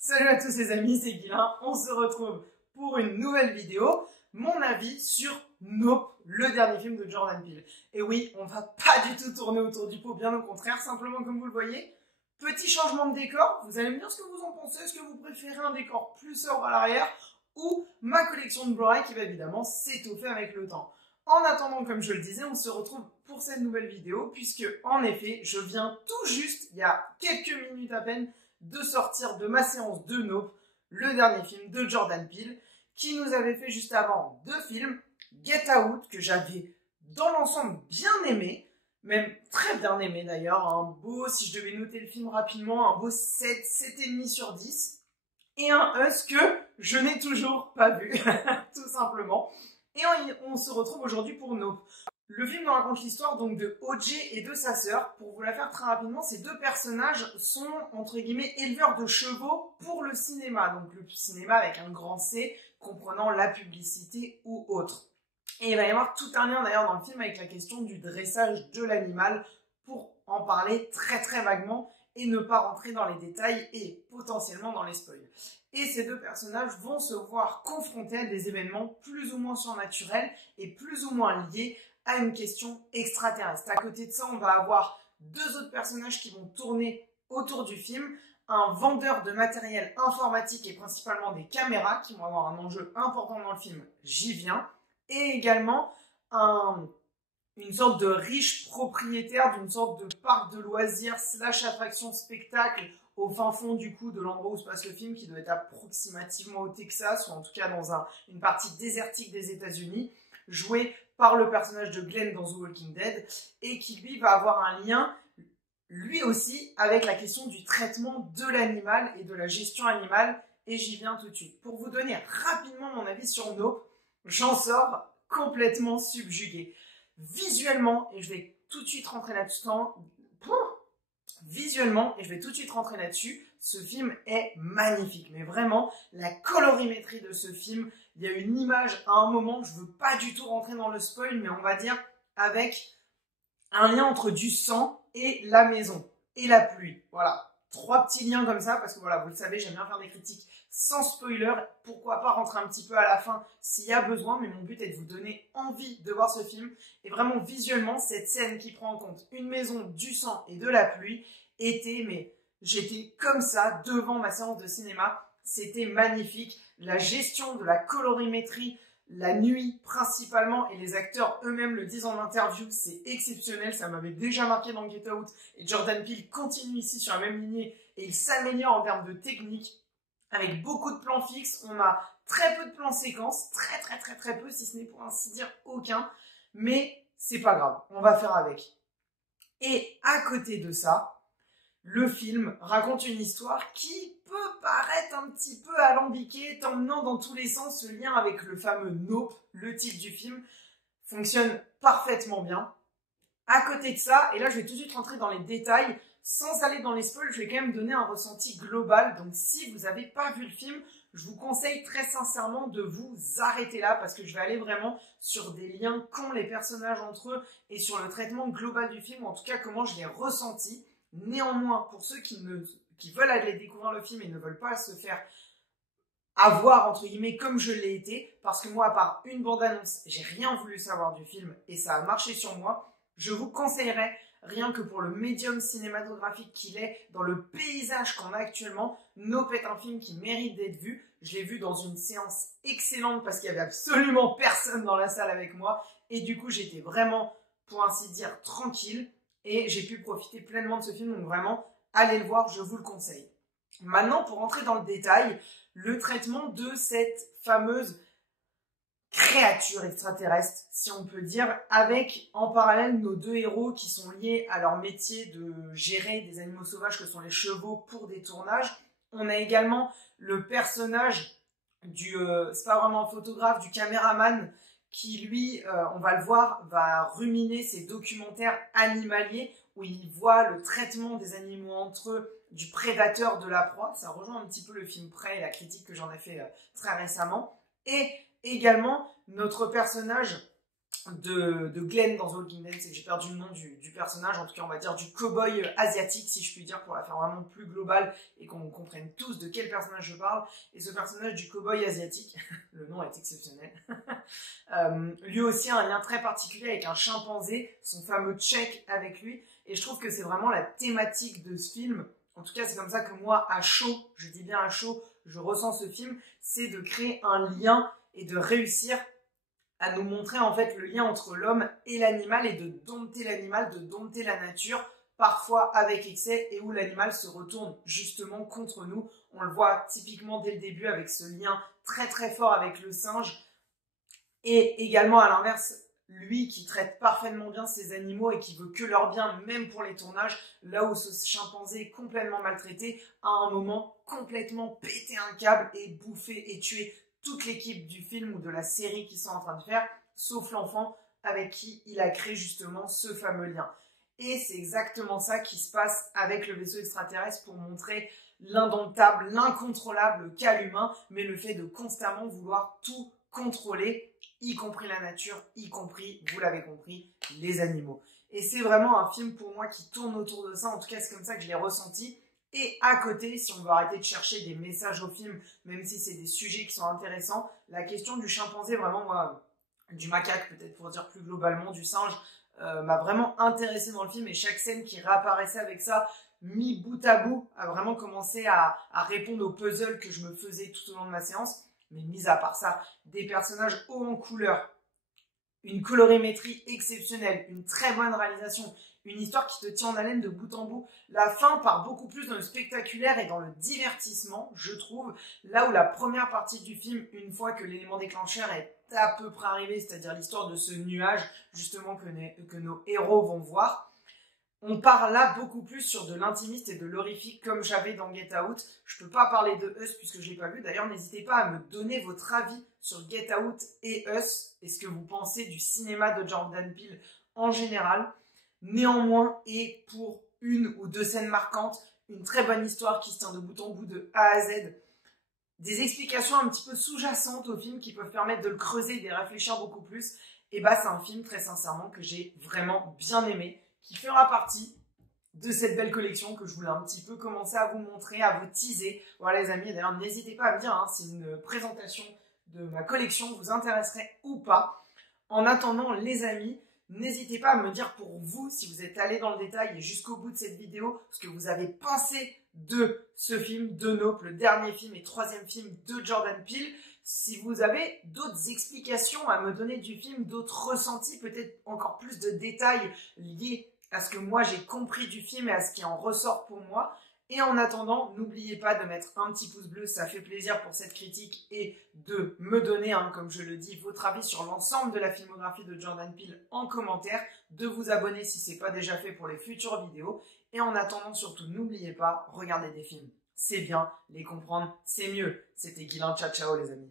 Salut à tous les amis, c'est Guilain, on se retrouve pour une nouvelle vidéo, mon avis sur Nope, le dernier film de Jordan Peele. Et oui, on va pas du tout tourner autour du pot, bien au contraire, simplement comme vous le voyez, petit changement de décor, vous allez me dire ce que vous en pensez, est-ce que vous préférez un décor plus sobre à l'arrière ou ma collection de Blu-ray qui va évidemment s'étoffer avec le temps. En attendant, comme je le disais, on se retrouve pour cette nouvelle vidéo, puisque en effet, je viens tout juste, il y a quelques minutes à peine, de sortir de ma séance de Nope, le dernier film de Jordan Peele, qui nous avait fait juste avant deux films, Get Out, que j'avais dans l'ensemble bien aimé, même très bien aimé d'ailleurs, un beau, si je devais noter le film rapidement, un beau 7, 7,5 sur 10, et un Us que je n'ai toujours pas vu, tout simplement. Et on se retrouve aujourd'hui pour Nope. Le film nous raconte l'histoire donc de O.J. et de sa sœur. Pour vous la faire très rapidement, ces deux personnages sont entre guillemets éleveurs de chevaux pour le cinéma. Donc le cinéma avec un grand C, comprenant la publicité ou autre. Et il va y avoir tout un lien d'ailleurs dans le film avec la question du dressage de l'animal pour en parler très très vaguement et ne pas rentrer dans les détails et potentiellement dans les spoils. Et ces deux personnages vont se voir confrontés à des événements plus ou moins surnaturels et plus ou moins liés à une question extraterrestre. À côté de ça, on va avoir deux autres personnages qui vont tourner autour du film, un vendeur de matériel informatique et principalement des caméras qui vont avoir un enjeu important dans le film, j'y viens, et également une sorte de riche propriétaire d'une sorte de parc de loisirs slash attraction spectacle au fin fond du coup de l'endroit où se passe le film, qui doit être approximativement au Texas ou en tout cas dans une partie désertique des États-Unis, joué par le personnage de Glenn dans The Walking Dead, et qui lui va avoir un lien lui aussi avec la question du traitement de l'animal et de la gestion animale, et j'y viens tout de suite. Pour vous donner rapidement mon avis sur Nope, j'en sors complètement subjugué. Visuellement, et je vais tout de suite rentrer là-dessus, ce film est magnifique, mais vraiment, la colorimétrie de ce film, il y a une image à un moment, je veux pas du tout rentrer dans le spoil, mais on va dire avec un lien entre du sang et la maison, et la pluie, voilà. Trois petits liens comme ça, parce que voilà, vous le savez, j'aime bien faire des critiques sans spoiler, pourquoi pas rentrer un petit peu à la fin s'il y a besoin, mais mon but est de vous donner envie de voir ce film, et vraiment visuellement, cette scène qui prend en compte une maison, du sang et de la pluie, mais j'étais comme ça devant ma séance de cinéma, c'était magnifique, la gestion de la colorimétrie, la nuit principalement, et les acteurs eux-mêmes le disent en interview, c'est exceptionnel, ça m'avait déjà marqué dans Get Out, et Jordan Peele continue ici sur la même lignée, et il s'améliore en termes de technique, avec beaucoup de plans fixes, on a très peu de plans séquences, très peu, si ce n'est pour ainsi dire aucun, mais c'est pas grave, on va faire avec. Et à côté de ça, le film raconte une histoire qui peut paraître un petit peu alambiquée, t'emmenant dans tous les sens. Ce lien avec le fameux Nope, le titre du film, fonctionne parfaitement bien. À côté de ça, et là je vais tout de suite rentrer dans les détails, sans aller dans les spoils, je vais quand même donner un ressenti global. Donc si vous n'avez pas vu le film, je vous conseille très sincèrement de vous arrêter là, parce que je vais aller vraiment sur des liens qu'ont les personnages entre eux et sur le traitement global du film, ou en tout cas comment je l'ai ressenti. Néanmoins, pour ceux qui veulent aller découvrir le film et ne veulent pas se faire avoir, entre guillemets, comme je l'ai été, parce que moi, à part une bande-annonce, j'ai rien voulu savoir du film et ça a marché sur moi, je vous conseillerais, rien que pour le médium cinématographique qu'il est, dans le paysage qu'on a actuellement, Nope est un film qui mérite d'être vu. Je l'ai vu dans une séance excellente parce qu'il n'y avait absolument personne dans la salle avec moi, et du coup, j'étais vraiment, pour ainsi dire, tranquille. Et j'ai pu profiter pleinement de ce film, donc vraiment, allez le voir, je vous le conseille. Maintenant, pour rentrer dans le détail, le traitement de cette fameuse créature extraterrestre, si on peut dire, avec en parallèle nos deux héros qui sont liés à leur métier de gérer des animaux sauvages que sont les chevaux pour des tournages. On a également le personnage c'est pas vraiment un photographe, du caméraman, qui lui, on va le voir, va ruminer ses documentaires animaliers où il voit le traitement des animaux entre eux, du prédateur de la proie. Ça rejoint un petit peu le film Prey et la critique que j'en ai fait très récemment. Et également notre personnage de Glenn dans The Walking Dead, c'est que j'ai perdu le nom du personnage, en tout cas on va dire du cow-boy asiatique si je puis dire, pour la faire vraiment plus globale et qu'on comprenne tous de quel personnage je parle. Et ce personnage du cow-boy asiatique, le nom est exceptionnel, lui aussi a un lien très particulier avec un chimpanzé, son fameux Check avec lui, et je trouve que c'est vraiment la thématique de ce film. En tout cas c'est comme ça que moi à chaud, je dis bien à chaud, je ressens ce film, c'est de créer un lien et de réussir à nous montrer en fait le lien entre l'homme et l'animal et de dompter l'animal, de dompter la nature, parfois avec excès, et où l'animal se retourne justement contre nous. On le voit typiquement dès le début avec ce lien très très fort avec le singe, et également à l'inverse, lui qui traite parfaitement bien ses animaux et qui veut que leur bien, même pour les tournages, là où ce chimpanzé est complètement maltraité, à un moment complètement pété un câble et bouffé et tué toute l'équipe du film ou de la série qu'ils sont en train de faire, sauf l'enfant avec qui il a créé justement ce fameux lien. Et c'est exactement ça qui se passe avec le vaisseau extraterrestre pour montrer l'indomptable, l'incontrôlable qu'a l'humain, mais le fait de constamment vouloir tout contrôler, y compris la nature, y compris, vous l'avez compris, les animaux. Et c'est vraiment un film pour moi qui tourne autour de ça, en tout cas c'est comme ça que je l'ai ressenti. Et à côté, si on veut arrêter de chercher des messages au film, même si c'est des sujets qui sont intéressants, la question du chimpanzé, vraiment, moi, du macaque peut-être pour dire plus globalement, du singe, m'a vraiment intéressé dans le film, et chaque scène qui réapparaissait avec ça, mis bout à bout, a vraiment commencé à répondre aux puzzles que je me faisais tout au long de ma séance. Mais mis à part ça, des personnages hauts en couleur, une colorimétrie exceptionnelle, une très bonne réalisation, une histoire qui te tient en haleine de bout en bout. La fin part beaucoup plus dans le spectaculaire et dans le divertissement, je trouve. Là où la première partie du film, une fois que l'élément déclencheur est à peu près arrivé, c'est-à-dire l'histoire de ce nuage, justement, que nos héros vont voir, on part là beaucoup plus sur de l'intimiste et de l'horrifique comme j'avais dans Get Out. Je peux pas parler de Us puisque je l'ai pas vu. D'ailleurs, n'hésitez pas à me donner votre avis sur Get Out et Us et ce que vous pensez du cinéma de Jordan Peele en général. Néanmoins, et pour une ou deux scènes marquantes, une très bonne histoire qui se tient de bout en bout de A à Z, des explications un petit peu sous-jacentes au film qui peuvent permettre de le creuser et d'y réfléchir beaucoup plus, et bah c'est un film très sincèrement que j'ai vraiment bien aimé, qui fera partie de cette belle collection que je voulais un petit peu commencer à vous montrer, à vous teaser. Voilà les amis, d'ailleurs n'hésitez pas à me dire si une présentation de ma collection vous intéresserait ou pas. En attendant les amis, n'hésitez pas à me dire pour vous, si vous êtes allé dans le détail et jusqu'au bout de cette vidéo, ce que vous avez pensé de ce film, de Nope, le dernier film et troisième film de Jordan Peele. Si vous avez d'autres explications à me donner du film, d'autres ressentis, peut-être encore plus de détails liés à ce que moi j'ai compris du film et à ce qui en ressort pour moi. Et en attendant, n'oubliez pas de mettre un petit pouce bleu, ça fait plaisir pour cette critique, et de me donner, comme je le dis, votre avis sur l'ensemble de la filmographie de Jordan Peele en commentaire, de vous abonner si ce n'est pas déjà fait pour les futures vidéos. Et en attendant, surtout, n'oubliez pas, regardez des films. C'est bien, les comprendre, c'est mieux. C'était Guilain, ciao ciao les amis.